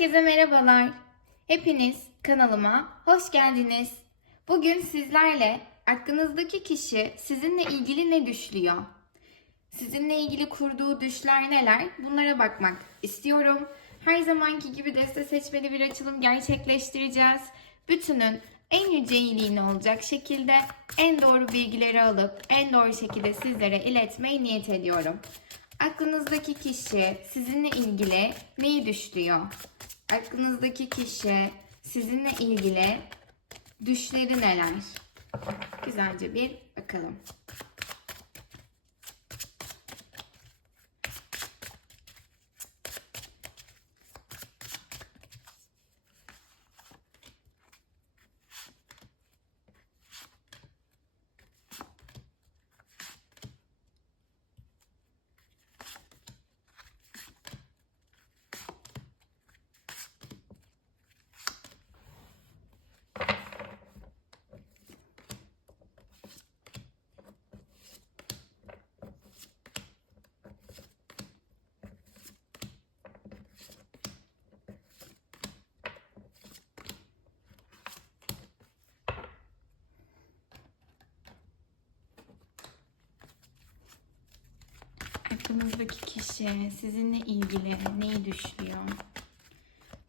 Herkese merhabalar. Hepiniz kanalıma hoş geldiniz. Bugün sizlerle aklınızdaki kişi sizinle ilgili ne düşlüyor? Sizinle ilgili kurduğu düşler neler? Bunlara bakmak istiyorum. Her zamanki gibi deste seçmeli bir açılım gerçekleştireceğiz. Bütünün en yüce iyiliğine olacak şekilde en doğru bilgileri alıp en doğru şekilde sizlere iletmeyi niyet ediyorum. Aklınızdaki kişi sizinle ilgili neyi düşlüyor? Aklınızdaki kişi sizinle ilgili düşleri neler? Güzelce bir bakalım. Aklınızdaki kişi sizinle ilgili neyi düşlüyor?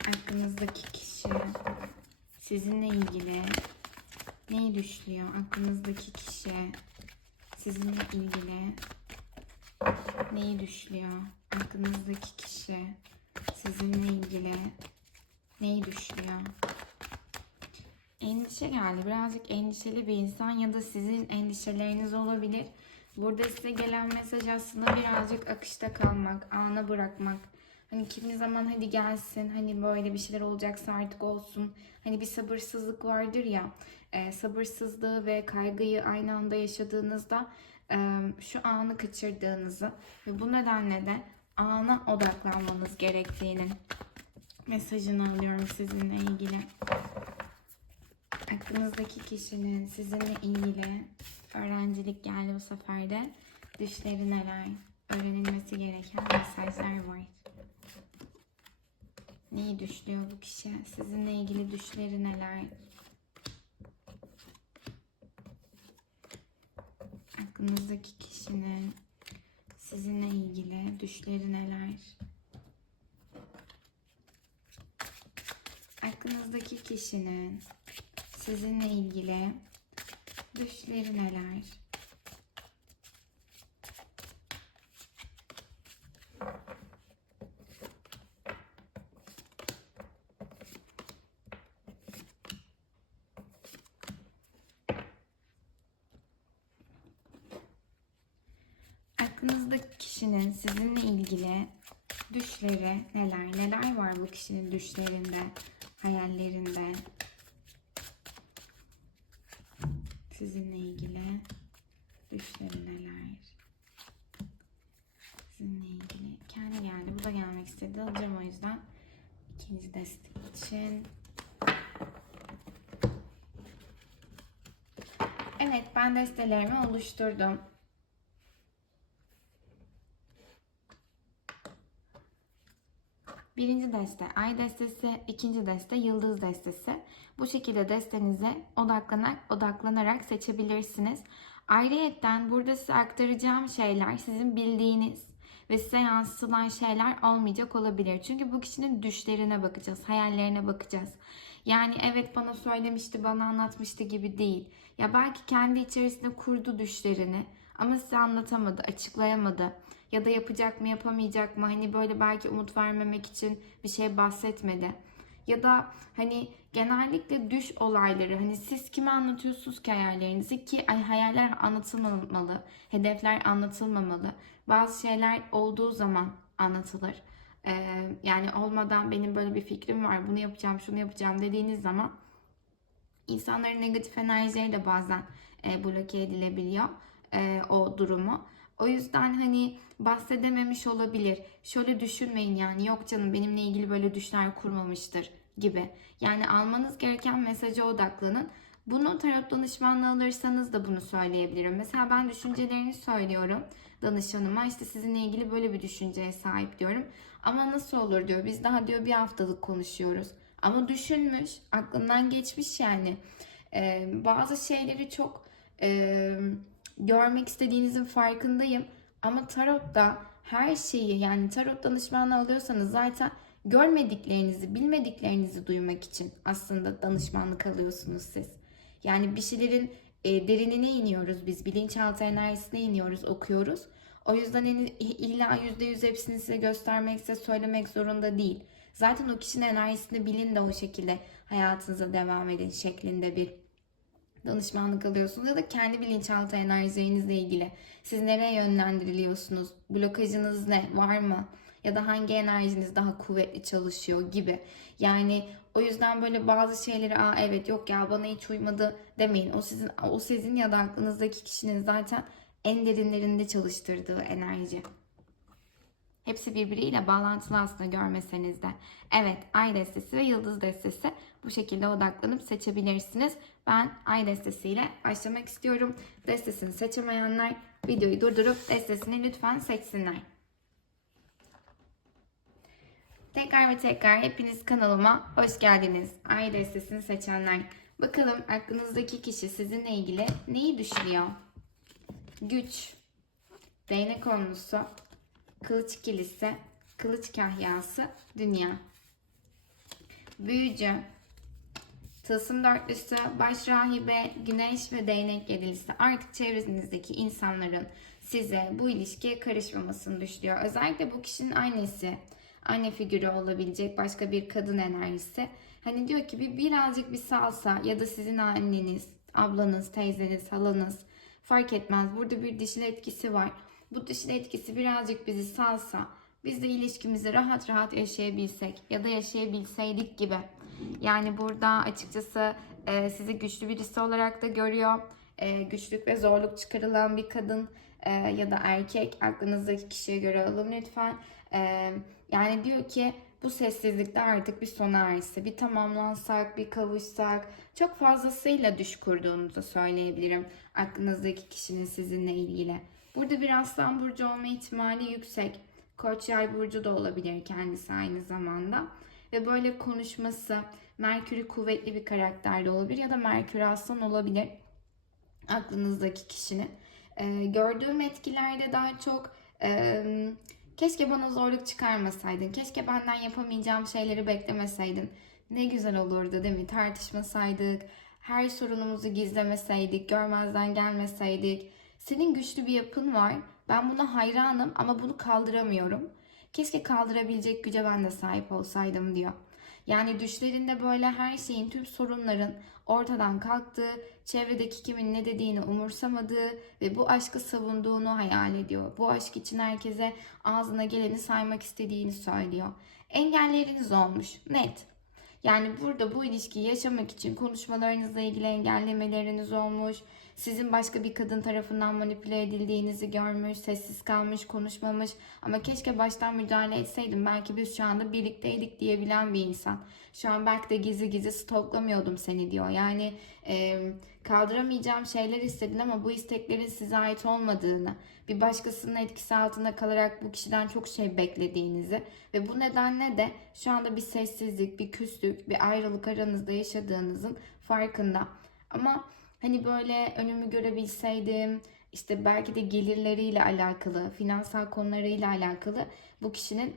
Aklınızdaki kişi sizinle ilgili neyi düşlüyor? Aklınızdaki kişi sizinle ilgili neyi düşlüyor? Aklınızdaki kişi sizinle ilgili neyi düşlüyor? Endişe geldi. Birazcık endişeli bir insan ya da sizin endişeleriniz olabilir. Burada size gelen mesaj aslında birazcık akışta kalmak, ana bırakmak. Hani kimi zaman hadi gelsin, hani böyle bir şeyler olacaksa artık olsun. Hani bir sabırsızlık vardır ya, e, sabırsızlığı ve kaygıyı aynı anda yaşadığınızda e, şu anı kaçırdığınızı ve bu nedenle de ana odaklanmanız gerektiğinin mesajını alıyorum sizinle ilgili aklınızdaki kişinin sizinle ilgili öğrencilik geldi bu sefer de düşleri neler, öğrenilmesi gereken mesajlar var. Neyi düşlüyor bu kişi? Sizinle ilgili düşleri neler? Aklınızdaki kişinin sizinle ilgili düşleri neler? Aklınızdaki kişinin sizinle ilgili düşleri neler? Aklınızdaki kişinin sizinle ilgili düşleri neler? Neler var bu kişinin düşlerinde, hayallerinde? Sizinle ilgili düşleri neler? Sizinle ilgili kendi geldi. Bu da gelmek istedi. Alacağım o yüzden. ikinci destek için. Evet ben destelerimi oluşturdum. Birinci deste ay destesi, ikinci deste yıldız destesi. Bu şekilde destenize odaklanarak, odaklanarak seçebilirsiniz. Ayrıyetten burada size aktaracağım şeyler sizin bildiğiniz ve size yansıtılan şeyler olmayacak olabilir. Çünkü bu kişinin düşlerine bakacağız, hayallerine bakacağız. Yani evet bana söylemişti, bana anlatmıştı gibi değil. Ya belki kendi içerisinde kurdu düşlerini ama size anlatamadı, açıklayamadı. Ya da yapacak mı, yapamayacak mı? Hani böyle belki umut vermemek için bir şey bahsetmedi. Ya da hani genellikle düş olayları hani siz kime anlatıyorsunuz ki hayallerinizi ki ay, hayaller anlatılmamalı, hedefler anlatılmamalı. Bazı şeyler olduğu zaman anlatılır. Ee, yani olmadan benim böyle bir fikrim var, bunu yapacağım, şunu yapacağım dediğiniz zaman insanların negatif enerjileri de bazen e, bloke edilebiliyor e, o durumu. O yüzden hani bahsedememiş olabilir. Şöyle düşünmeyin yani yok canım benimle ilgili böyle düşler kurmamıştır gibi. Yani almanız gereken mesaja odaklanın. Bunu tarot danışmanlığı alırsanız da bunu söyleyebilirim. Mesela ben düşüncelerimi söylüyorum. danışanıma işte sizinle ilgili böyle bir düşünceye sahip diyorum. Ama nasıl olur diyor. Biz daha diyor bir haftalık konuşuyoruz. Ama düşünmüş, aklından geçmiş yani. Ee, bazı şeyleri çok e, görmek istediğinizin farkındayım. Ama tarotta her şeyi yani tarot danışmanlığı alıyorsanız zaten görmediklerinizi, bilmediklerinizi duymak için aslında danışmanlık alıyorsunuz siz. Yani bir şeylerin e, derinine iniyoruz biz, bilinçaltı enerjisine iniyoruz, okuyoruz. O yüzden hani illa %100 hepsini size göstermek, size söylemek zorunda değil. Zaten o kişinin enerjisini bilin de o şekilde hayatınıza devam edin şeklinde bir danışmanlık alıyorsunuz ya da kendi bilinçaltı enerjilerinizle ilgili siz nereye yönlendiriliyorsunuz, blokajınız ne, var mı ya da hangi enerjiniz daha kuvvetli çalışıyor gibi. Yani o yüzden böyle bazı şeyleri aa evet yok ya bana hiç uymadı demeyin. O sizin o sizin ya da aklınızdaki kişinin zaten en derinlerinde çalıştırdığı enerji. Hepsi birbiriyle bağlantılı aslında görmeseniz de. Evet ay destesi ve yıldız destesi bu şekilde odaklanıp seçebilirsiniz. Ben ay destesiyle başlamak istiyorum. Destesini seçemeyenler videoyu durdurup destesini lütfen seçsinler. Tekrar ve tekrar hepiniz kanalıma hoş geldiniz. Ay destesini seçenler. Bakalım aklınızdaki kişi sizinle ilgili neyi düşünüyor? Güç, değnek onlusu, kılıç ikilisi, kılıç kahyası, dünya. Büyücü, tılsım dörtlüsü, baş rahibe, güneş ve değnek yedilisi artık çevrenizdeki insanların size bu ilişkiye karışmamasını düşünüyor. Özellikle bu kişinin annesi, anne figürü olabilecek başka bir kadın enerjisi. Hani diyor ki bir birazcık bir salsa ya da sizin anneniz, ablanız, teyzeniz, halanız fark etmez. Burada bir dişil etkisi var. Bu dişil etkisi birazcık bizi salsa, biz de ilişkimizi rahat rahat yaşayabilsek ya da yaşayabilseydik gibi. Yani burada açıkçası e, sizi güçlü birisi olarak da görüyor. E, güçlük ve zorluk çıkarılan bir kadın e, ya da erkek aklınızdaki kişiye göre alın lütfen. E, yani diyor ki bu sessizlikte artık bir sona erse, bir tamamlansak, bir kavuşsak çok fazlasıyla düş kurduğunuzu söyleyebilirim aklınızdaki kişinin sizinle ilgili. Burada bir aslan burcu olma ihtimali yüksek. Koç yay burcu da olabilir kendisi aynı zamanda. Ve böyle konuşması, Merkür'ü kuvvetli bir karakterde olabilir ya da Merkür aslan olabilir aklınızdaki kişinin. Ee, gördüğüm etkilerde daha çok e, keşke bana zorluk çıkarmasaydın, keşke benden yapamayacağım şeyleri beklemeseydin. Ne güzel olurdu değil mi? Tartışmasaydık, her sorunumuzu gizlemeseydik, görmezden gelmeseydik. Senin güçlü bir yapın var. Ben buna hayranım ama bunu kaldıramıyorum. Keşke kaldırabilecek güce ben de sahip olsaydım diyor. Yani düşlerinde böyle her şeyin, tüm sorunların ortadan kalktığı, çevredeki kimin ne dediğini umursamadığı ve bu aşkı savunduğunu hayal ediyor. Bu aşk için herkese ağzına geleni saymak istediğini söylüyor. Engelleriniz olmuş, net. Yani burada bu ilişkiyi yaşamak için konuşmalarınızla ilgili engellemeleriniz olmuş. Sizin başka bir kadın tarafından manipüle edildiğinizi görmüş, sessiz kalmış, konuşmamış. Ama keşke baştan müdahale etseydim. Belki biz şu anda birlikteydik diyebilen bir insan. Şu an belki de gizli gizli stoklamıyordum seni diyor. Yani e, kaldıramayacağım şeyler istedin ama bu isteklerin size ait olmadığını, bir başkasının etkisi altında kalarak bu kişiden çok şey beklediğinizi ve bu nedenle de şu anda bir sessizlik, bir küslük, bir ayrılık aranızda yaşadığınızın farkında. Ama hani böyle önümü görebilseydim, işte belki de gelirleriyle alakalı, finansal konularıyla alakalı bu kişinin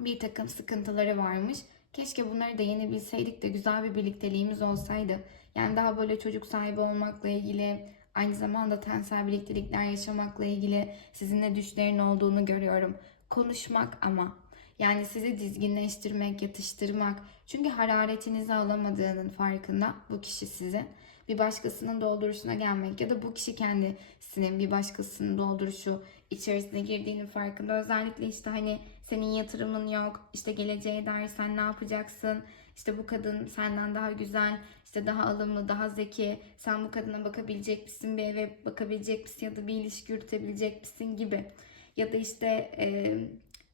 bir takım sıkıntıları varmış. Keşke bunları da yenebilseydik de güzel bir birlikteliğimiz olsaydı. Yani daha böyle çocuk sahibi olmakla ilgili, aynı zamanda tensel birliktelikler yaşamakla ilgili sizinle düşlerin olduğunu görüyorum. Konuşmak ama yani sizi dizginleştirmek, yatıştırmak. Çünkü hararetinizi alamadığının farkında bu kişi sizin. Bir başkasının dolduruşuna gelmek ya da bu kişi kendisinin bir başkasının dolduruşu içerisine girdiğinin farkında. Özellikle işte hani senin yatırımın yok, işte geleceğe dair sen ne yapacaksın, işte bu kadın senden daha güzel, işte daha alımlı, daha zeki, sen bu kadına bakabilecek misin, bir eve bakabilecek misin ya da bir ilişki yürütebilecek misin gibi. Ya da işte e,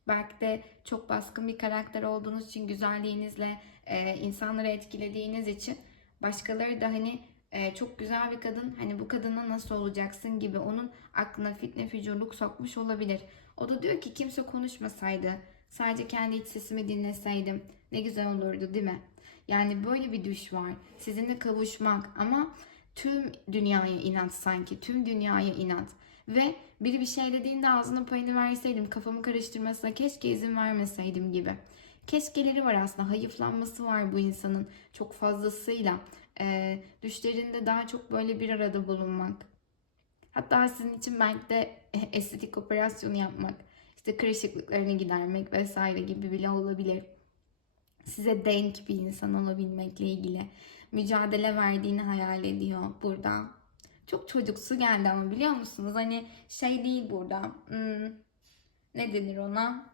belki de çok baskın bir karakter olduğunuz için güzelliğinizle e, insanları etkilediğiniz için başkaları da hani e, çok güzel bir kadın hani bu kadına nasıl olacaksın gibi onun aklına fitne fücurluk sokmuş olabilir. O da diyor ki kimse konuşmasaydı sadece kendi iç sesimi dinleseydim ne güzel olurdu değil mi? Yani böyle bir düş var. Sizinle kavuşmak ama tüm dünyaya inat sanki. Tüm dünyaya inat. Ve biri bir şey dediğinde ağzına payını verseydim, kafamı karıştırmasına keşke izin vermeseydim gibi. Keşkeleri var aslında. Hayıflanması var bu insanın çok fazlasıyla. Ee, düşlerinde daha çok böyle bir arada bulunmak. Hatta sizin için belki de estetik operasyonu yapmak, işte kırışıklıklarını gidermek vesaire gibi bile olabilir size denk bir insan olabilmekle ilgili mücadele verdiğini hayal ediyor burada. Çok çocuksu geldi ama biliyor musunuz? Hani şey değil burada. Hmm, ne denir ona?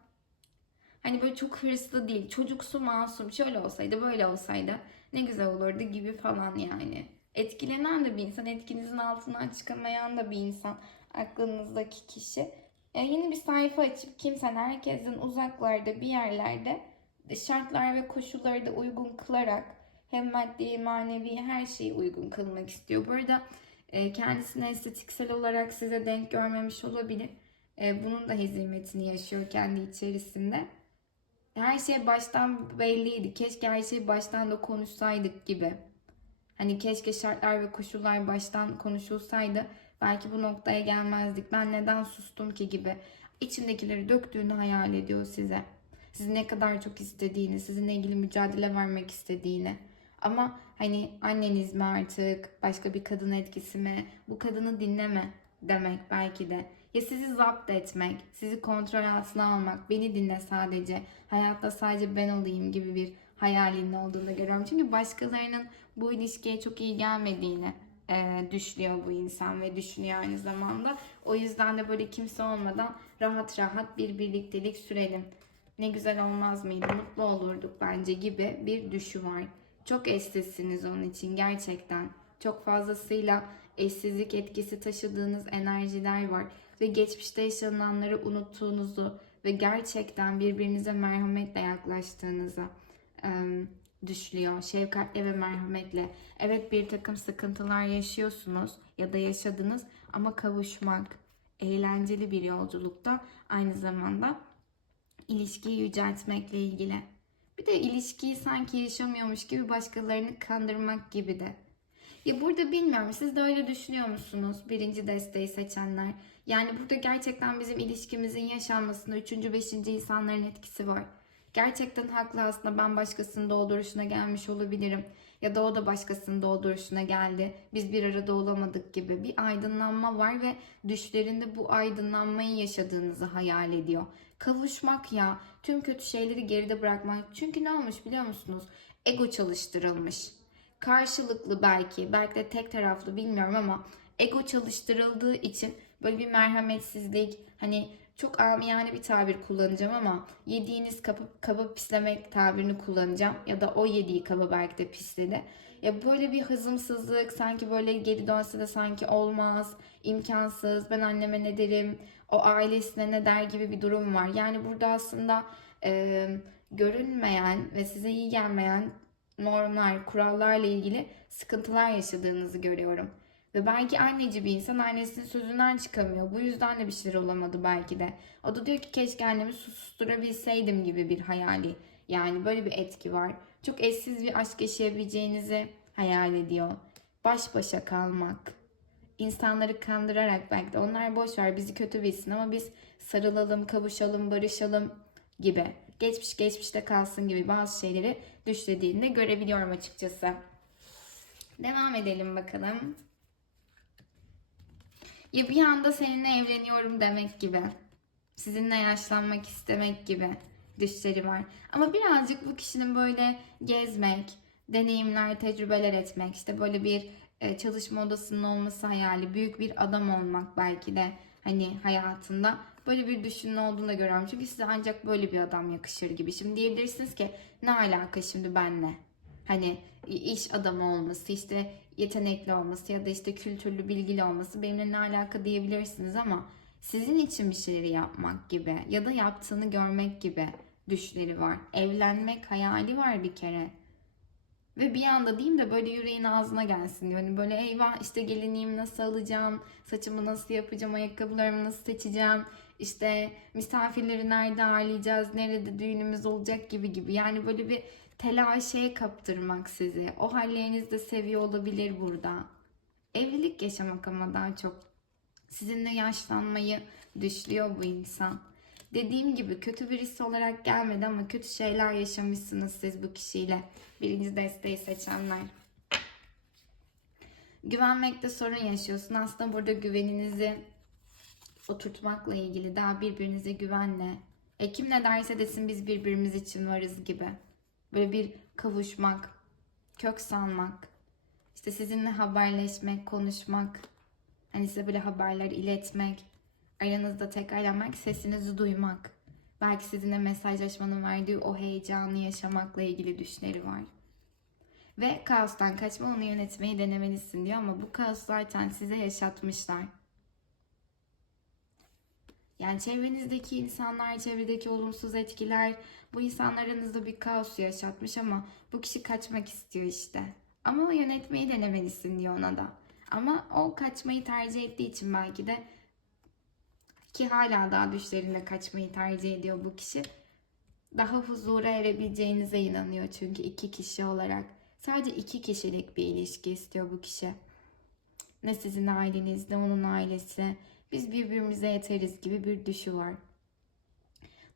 Hani böyle çok hırslı değil. Çocuksu masum. Şöyle olsaydı böyle olsaydı ne güzel olurdu gibi falan yani. Etkilenen de bir insan. Etkinizin altından çıkamayan da bir insan. Aklınızdaki kişi. E, yeni bir sayfa açıp kimsen herkesin uzaklarda bir yerlerde şartlar ve koşulları da uygun kılarak hem maddi manevi her şeyi uygun kılmak istiyor. Burada e, kendisini estetiksel olarak size denk görmemiş olabilir. E, bunun da hezimetini yaşıyor kendi içerisinde. Her şey baştan belliydi. Keşke her şeyi baştan da konuşsaydık gibi. Hani keşke şartlar ve koşullar baştan konuşulsaydı belki bu noktaya gelmezdik. Ben neden sustum ki gibi. İçindekileri döktüğünü hayal ediyor size sizi ne kadar çok istediğini, sizinle ilgili mücadele vermek istediğini. Ama hani anneniz mi artık, başka bir kadın etkisi mi, bu kadını dinleme demek belki de. Ya sizi zapt etmek, sizi kontrol altına almak, beni dinle sadece, hayatta sadece ben olayım gibi bir hayalinin olduğunu görüyorum. Çünkü başkalarının bu ilişkiye çok iyi gelmediğini e, düşünüyor bu insan ve düşünüyor aynı zamanda. O yüzden de böyle kimse olmadan rahat rahat bir birliktelik sürelim ne güzel olmaz mıydı, mutlu olurduk bence gibi bir düşü var. Çok eşsizsiniz onun için gerçekten. Çok fazlasıyla eşsizlik etkisi taşıdığınız enerjiler var. Ve geçmişte yaşananları unuttuğunuzu ve gerçekten birbirinize merhametle yaklaştığınızı e, düşlüyor. Şefkatle ve merhametle. Evet bir takım sıkıntılar yaşıyorsunuz ya da yaşadınız ama kavuşmak eğlenceli bir yolculukta aynı zamanda ilişkiyi yüceltmekle ilgili. Bir de ilişkiyi sanki yaşamıyormuş gibi başkalarını kandırmak gibi de. Ya burada bilmiyorum siz de öyle düşünüyor musunuz birinci desteği seçenler? Yani burada gerçekten bizim ilişkimizin yaşanmasında üçüncü, beşinci insanların etkisi var. Gerçekten haklı aslında ben başkasının dolduruşuna gelmiş olabilirim. Ya da o da başkasının dolduruşuna geldi. Biz bir arada olamadık gibi bir aydınlanma var ve düşlerinde bu aydınlanmayı yaşadığınızı hayal ediyor. Kavuşmak ya tüm kötü şeyleri geride bırakmak. Çünkü ne olmuş biliyor musunuz? Ego çalıştırılmış. Karşılıklı belki, belki de tek taraflı bilmiyorum ama ego çalıştırıldığı için böyle bir merhametsizlik, hani çok amiyane bir tabir kullanacağım ama yediğiniz kabı, kabı pislemek tabirini kullanacağım. Ya da o yediği kabı belki de pisledi. Ya böyle bir hızımsızlık sanki böyle geri dönse de sanki olmaz, imkansız, ben anneme ne derim, o ailesine ne der gibi bir durum var. Yani burada aslında e, görünmeyen ve size iyi gelmeyen normlar, kurallarla ilgili sıkıntılar yaşadığınızı görüyorum. Ve belki anneci bir insan annesinin sözünden çıkamıyor. Bu yüzden de bir şeyler olamadı belki de. O da diyor ki keşke annemi susturabilseydim gibi bir hayali. Yani böyle bir etki var. Çok eşsiz bir aşk yaşayabileceğinizi hayal ediyor. Baş başa kalmak. İnsanları kandırarak belki de onlar boş ver bizi kötü bilsin ama biz sarılalım, kavuşalım, barışalım gibi. Geçmiş geçmişte kalsın gibi bazı şeyleri düşlediğinde görebiliyorum açıkçası. Devam edelim bakalım. Ya bir anda seninle evleniyorum demek gibi. Sizinle yaşlanmak istemek gibi düşleri var. Ama birazcık bu kişinin böyle gezmek, deneyimler, tecrübeler etmek, işte böyle bir e, çalışma odasının olması hayali, büyük bir adam olmak belki de hani hayatında böyle bir düşünün olduğunu da görüyorum. Çünkü size ancak böyle bir adam yakışır gibi. Şimdi diyebilirsiniz ki ne alaka şimdi benle? Hani iş adamı olması, işte yetenekli olması ya da işte kültürlü, bilgili olması benimle ne alaka diyebilirsiniz ama sizin için bir şeyleri yapmak gibi ya da yaptığını görmek gibi düşleri var. Evlenmek hayali var bir kere. Ve bir anda diyeyim de böyle yüreğin ağzına gelsin diyor. Hani böyle eyvah işte gelinliğimi nasıl alacağım, saçımı nasıl yapacağım, ayakkabılarımı nasıl seçeceğim, işte misafirleri nerede ağırlayacağız, nerede düğünümüz olacak gibi gibi. Yani böyle bir telaşeye kaptırmak sizi. O hallerinizi de seviyor olabilir burada. Evlilik yaşamak ama daha çok. Sizinle yaşlanmayı düşlüyor bu insan. Dediğim gibi kötü birisi olarak gelmedi ama kötü şeyler yaşamışsınız siz bu kişiyle. Birinci desteği seçenler. Güvenmekte sorun yaşıyorsun. Aslında burada güveninizi oturtmakla ilgili daha birbirinize güvenle. E kim ne derse desin biz birbirimiz için varız gibi. Böyle bir kavuşmak, kök salmak, işte sizinle haberleşmek, konuşmak, hani size böyle haberler iletmek, aranızda tekrarlamak, sesinizi duymak. Belki sizinle mesajlaşmanın verdiği o heyecanı yaşamakla ilgili düşünleri var. Ve kaostan kaçma onu yönetmeyi denemelisin diyor ama bu kaos zaten size yaşatmışlar. Yani çevrenizdeki insanlar, çevredeki olumsuz etkiler bu insanlarınızda bir kaos yaşatmış ama bu kişi kaçmak istiyor işte. Ama o yönetmeyi denemelisin diyor ona da. Ama o kaçmayı tercih ettiği için belki de ki hala daha düşlerinde kaçmayı tercih ediyor bu kişi. Daha huzura erebileceğinize inanıyor çünkü iki kişi olarak. Sadece iki kişilik bir ilişki istiyor bu kişi. Ne sizin aileniz ne onun ailesi. Biz birbirimize yeteriz gibi bir düşü var.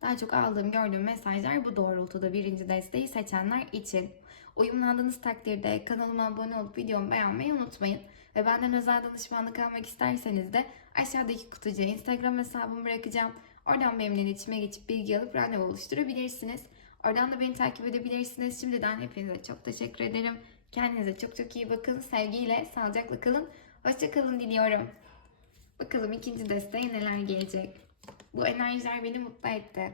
Daha çok aldığım gördüğüm mesajlar bu doğrultuda birinci desteği seçenler için. Uyumlandığınız takdirde kanalıma abone olup videomu beğenmeyi unutmayın. Ve benden özel danışmanlık almak isterseniz de aşağıdaki kutucuğa Instagram hesabımı bırakacağım. Oradan benimle iletişime geçip bilgi alıp randevu oluşturabilirsiniz. Oradan da beni takip edebilirsiniz. Şimdiden hepinize çok teşekkür ederim. Kendinize çok çok iyi bakın. Sevgiyle, sağlıcakla kalın. Hoşçakalın diliyorum. Bakalım ikinci desteğe neler gelecek. Bu enerjiler beni mutlu etti.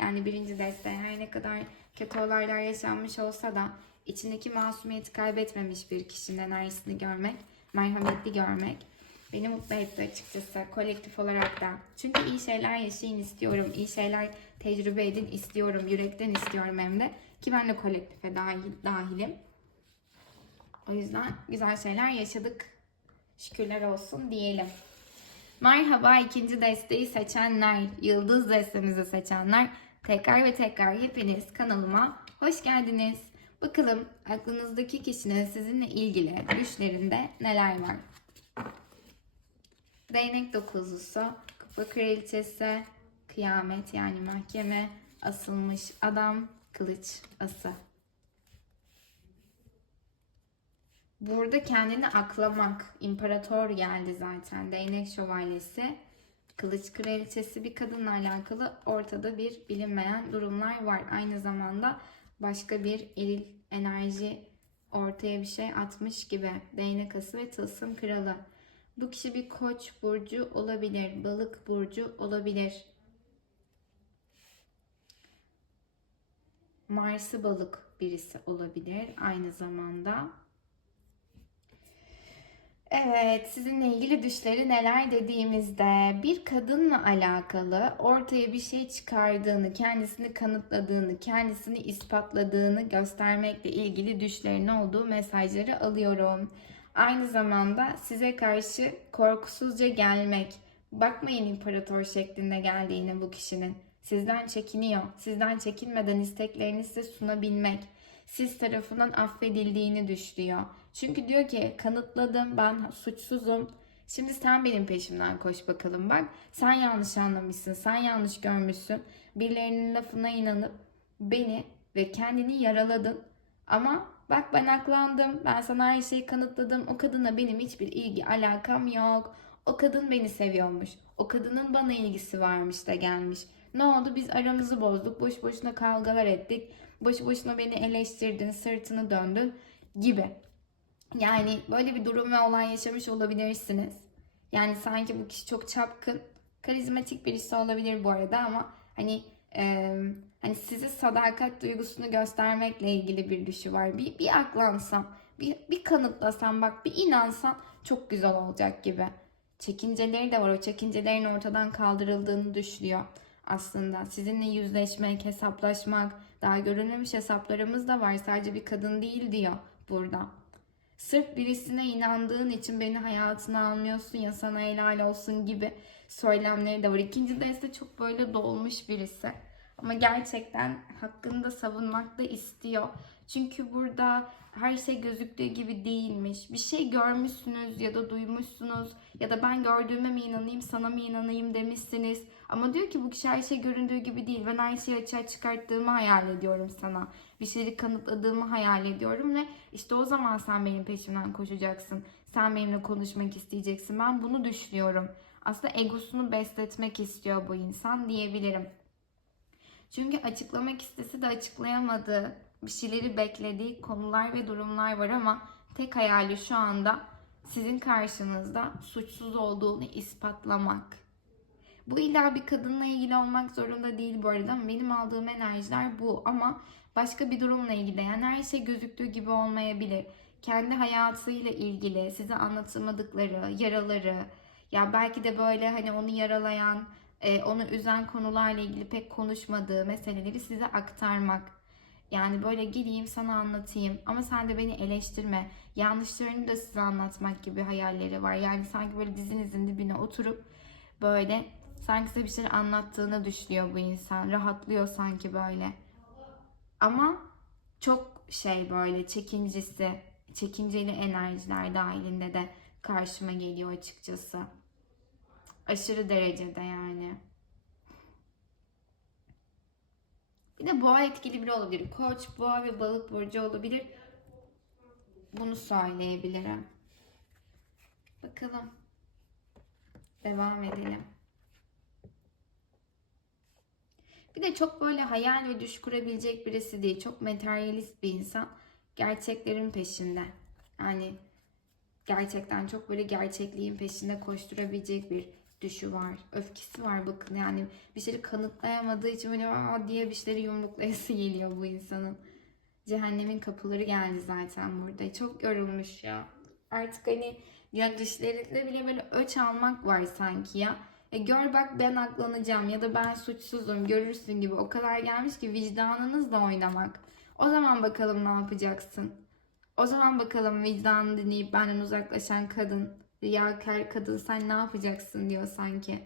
Yani birinci desteğe her ne kadar kötü olaylar yaşanmış olsa da içindeki masumiyeti kaybetmemiş bir kişinin enerjisini görmek, merhametli görmek beni mutlu etti açıkçası kolektif olarak da. Çünkü iyi şeyler yaşayın istiyorum, iyi şeyler tecrübe edin istiyorum, yürekten istiyorum hem de. Ki ben de kolektife dahil, dahilim. O yüzden güzel şeyler yaşadık. Şükürler olsun diyelim. Merhaba ikinci desteği seçenler, yıldız destemizi seçenler. Tekrar ve tekrar hepiniz kanalıma hoş geldiniz. Bakalım aklınızdaki kişinin sizinle ilgili düşlerinde neler var? Değnek dokuzlusu, kupa kraliçesi, kıyamet yani mahkeme, asılmış adam, kılıç ası. Burada kendini aklamak, imparator geldi zaten. Değnek şövalyesi, kılıç kraliçesi bir kadınla alakalı ortada bir bilinmeyen durumlar var. Aynı zamanda başka bir eril enerji ortaya bir şey atmış gibi. Değnek ası ve tılsım kralı. Bu kişi bir koç burcu olabilir, balık burcu olabilir. Mars'ı balık birisi olabilir aynı zamanda. Evet, sizinle ilgili düşleri neler dediğimizde bir kadınla alakalı ortaya bir şey çıkardığını, kendisini kanıtladığını, kendisini ispatladığını göstermekle ilgili düşlerin olduğu mesajları alıyorum. Aynı zamanda size karşı korkusuzca gelmek, bakmayın imparator şeklinde geldiğine bu kişinin. Sizden çekiniyor, sizden çekinmeden isteklerini size sunabilmek, siz tarafından affedildiğini düşlüyor. Çünkü diyor ki kanıtladım ben suçsuzum. Şimdi sen benim peşimden koş bakalım bak. Sen yanlış anlamışsın, sen yanlış görmüşsün. Birilerinin lafına inanıp beni ve kendini yaraladın. Ama bak ben aklandım, ben sana her şeyi kanıtladım. O kadına benim hiçbir ilgi alakam yok. O kadın beni seviyormuş. O kadının bana ilgisi varmış da gelmiş. Ne oldu? Biz aramızı bozduk. Boş boşuna kavgalar ettik. Boş boşuna beni eleştirdin, sırtını döndün gibi. Yani böyle bir durum ve olay yaşamış olabilirsiniz. Yani sanki bu kişi çok çapkın, karizmatik birisi olabilir bu arada ama hani e, hani size sadakat duygusunu göstermekle ilgili bir düşü var. Bir, bir aklansam, bir, bir kanıtlasam bak bir inansam çok güzel olacak gibi. Çekinceleri de var. O çekincelerin ortadan kaldırıldığını düşünüyor aslında. Sizinle yüzleşmek, hesaplaşmak, Daha görünmemiş hesaplarımız da var. Sadece bir kadın değil diyor burada. Sırf birisine inandığın için beni hayatına almıyorsun ya sana helal olsun gibi söylemleri de var. İkinci deste çok böyle dolmuş birisi. Ama gerçekten hakkında savunmak da istiyor. Çünkü burada her şey gözüktüğü gibi değilmiş. Bir şey görmüşsünüz ya da duymuşsunuz ya da ben gördüğüme mi inanayım sana mı inanayım demişsiniz. Ama diyor ki bu kişi her şey göründüğü gibi değil. Ben her şeyi açığa çıkarttığımı hayal ediyorum sana. Bir şeyi kanıtladığımı hayal ediyorum ve işte o zaman sen benim peşimden koşacaksın. Sen benimle konuşmak isteyeceksin. Ben bunu düşünüyorum. Aslında egosunu besletmek istiyor bu insan diyebilirim. Çünkü açıklamak istese de açıklayamadığı, bir şeyleri beklediği konular ve durumlar var ama tek hayali şu anda sizin karşınızda suçsuz olduğunu ispatlamak. Bu illa bir kadınla ilgili olmak zorunda değil bu arada. Benim aldığım enerjiler bu ama başka bir durumla ilgili. Yani her şey gözüktüğü gibi olmayabilir. Kendi hayatıyla ilgili size anlatamadıkları, yaraları, ya belki de böyle hani onu yaralayan, e, onu üzen konularla ilgili pek konuşmadığı meseleleri size aktarmak. Yani böyle geleyim sana anlatayım ama sen de beni eleştirme. Yanlışlarını da size anlatmak gibi hayalleri var. Yani sanki böyle dizinizin dibine oturup böyle sanki size bir şeyler anlattığını düşünüyor bu insan. Rahatlıyor sanki böyle. Ama çok şey böyle çekincesi, çekinceli enerjiler dahilinde de karşıma geliyor açıkçası. Aşırı derecede yani. Bir de boğa etkili biri olabilir. Koç, boğa ve balık burcu olabilir. Bunu söyleyebilirim. Bakalım. Devam edelim. Bir de çok böyle hayal ve düş kurabilecek birisi değil. Çok materyalist bir insan. Gerçeklerin peşinde. Yani gerçekten çok böyle gerçekliğin peşinde koşturabilecek bir düşü var. Öfkesi var bakın yani bir şeyi kanıtlayamadığı için böyle Aa diye bir şeyleri yumruklayası geliyor bu insanın. Cehennemin kapıları geldi zaten burada. Çok yorulmuş ya. Artık hani ya düşlerinde bile böyle öç almak var sanki ya. E gör bak ben aklanacağım ya da ben suçsuzum görürsün gibi o kadar gelmiş ki vicdanınızla oynamak. O zaman bakalım ne yapacaksın? O zaman bakalım vicdanını dinleyip benden uzaklaşan kadın, riyakar kadın sen ne yapacaksın diyor sanki.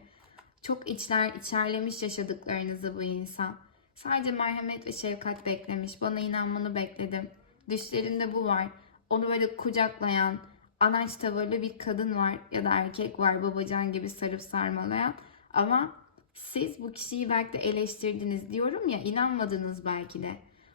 Çok içler içerlemiş yaşadıklarınızı bu insan. Sadece merhamet ve şefkat beklemiş. Bana inanmanı bekledim. Düşlerinde bu var. Onu böyle kucaklayan, anaç tavırlı bir kadın var ya da erkek var babacan gibi sarıp sarmalayan. Ama siz bu kişiyi belki de eleştirdiniz diyorum ya inanmadınız belki de.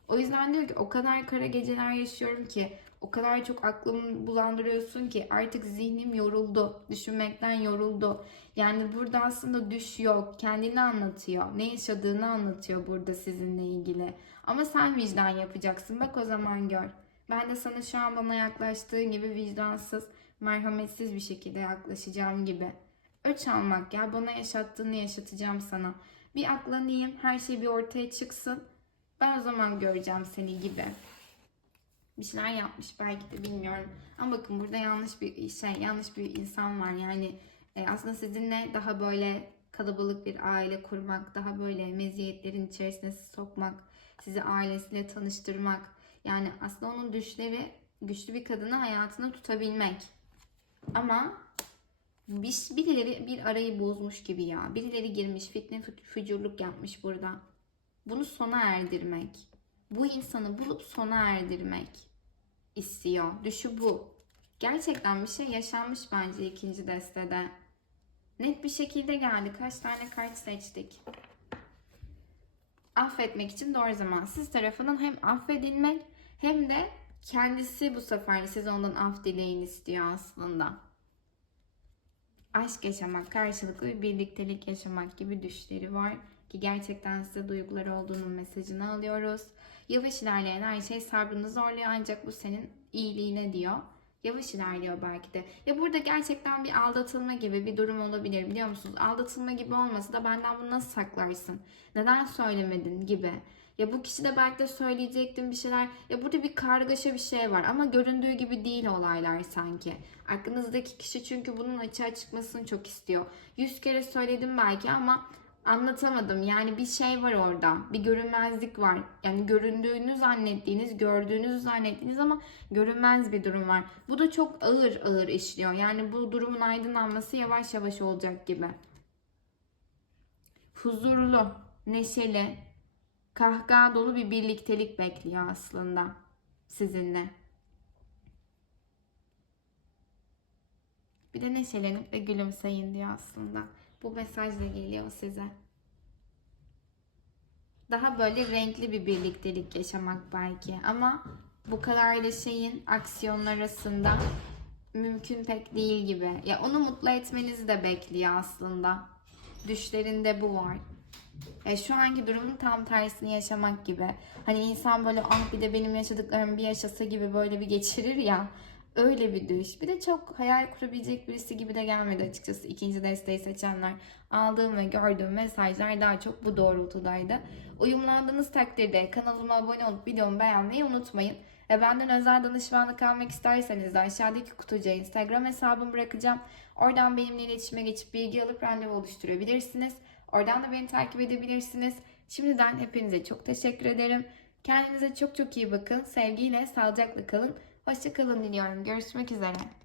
O yüzden diyor ki o kadar kara geceler yaşıyorum ki o kadar çok aklımı bulandırıyorsun ki artık zihnim yoruldu. Düşünmekten yoruldu. Yani burada aslında düş yok. Kendini anlatıyor. Ne yaşadığını anlatıyor burada sizinle ilgili. Ama sen vicdan yapacaksın. Bak o zaman gör. Ben de sana şu an bana yaklaştığın gibi vicdansız, merhametsiz bir şekilde yaklaşacağım gibi. Öç almak ya bana yaşattığını yaşatacağım sana. Bir aklanayım, her şey bir ortaya çıksın. Ben o zaman göreceğim seni gibi. Bir şeyler yapmış belki de bilmiyorum. Ama bakın burada yanlış bir şey, yanlış bir insan var. Yani e, aslında sizinle daha böyle kalabalık bir aile kurmak, daha böyle meziyetlerin içerisine sokmak, sizi ailesiyle tanıştırmak. Yani aslında onun düşleri güçlü bir kadını hayatına tutabilmek. Ama bir, birileri bir arayı bozmuş gibi ya. Birileri girmiş, fitne fücurluk yapmış burada. Bunu sona erdirmek. Bu insanı bulup sona erdirmek istiyor. Düşü bu. Gerçekten bir şey yaşanmış bence ikinci destede. Net bir şekilde geldi. Kaç tane kart seçtik? Affetmek için doğru zaman. Siz tarafından hem affedilmek hem de kendisi bu sefer siz ondan af dileyin istiyor aslında. Aşk yaşamak, karşılıklı bir birliktelik yaşamak gibi düşleri var ki gerçekten size duygular olduğunun mesajını alıyoruz. Yavaş ilerleyen her şey sabrını zorluyor ancak bu senin iyiliğine diyor. Yavaş ilerliyor belki de. Ya burada gerçekten bir aldatılma gibi bir durum olabilir biliyor musunuz? Aldatılma gibi olmasa da benden bunu nasıl saklarsın? Neden söylemedin gibi. Ya bu kişi de belki de söyleyecektim bir şeyler. Ya burada bir kargaşa bir şey var ama göründüğü gibi değil olaylar sanki. Aklınızdaki kişi çünkü bunun açığa çıkmasını çok istiyor. Yüz kere söyledim belki ama Anlatamadım. Yani bir şey var orada. Bir görünmezlik var. Yani göründüğünü zannettiğiniz, gördüğünüzü zannettiğiniz ama görünmez bir durum var. Bu da çok ağır ağır işliyor. Yani bu durumun aydınlanması yavaş yavaş olacak gibi. Huzurlu, neşeli, kahkaha dolu bir birliktelik bekliyor aslında sizinle. Bir de neşelenip ve gülümseyin diyor aslında. Bu mesajla geliyor size. Daha böyle renkli bir birliktelik yaşamak belki ama bu kadar da şeyin aksiyon arasında mümkün pek değil gibi. Ya onu mutlu etmenizi de bekliyor aslında. Düşlerinde bu var. Ya şu anki durumun tam tersini yaşamak gibi. Hani insan böyle ah bir de benim yaşadıklarım bir yaşasa gibi böyle bir geçirir ya. Öyle bir düş. Bir de çok hayal kurabilecek birisi gibi de gelmedi açıkçası ikinci desteği seçenler. Aldığım ve gördüğüm mesajlar daha çok bu doğrultudaydı. Uyumlandığınız takdirde kanalıma abone olup videomu beğenmeyi unutmayın. Ve benden özel danışmanlık almak isterseniz de aşağıdaki kutucuğa Instagram hesabımı bırakacağım. Oradan benimle iletişime geçip bilgi alıp randevu oluşturabilirsiniz. Oradan da beni takip edebilirsiniz. Şimdiden hepinize çok teşekkür ederim. Kendinize çok çok iyi bakın. Sevgiyle, sağlıcakla kalın. Hoşçakalın diliyorum. Görüşmek üzere.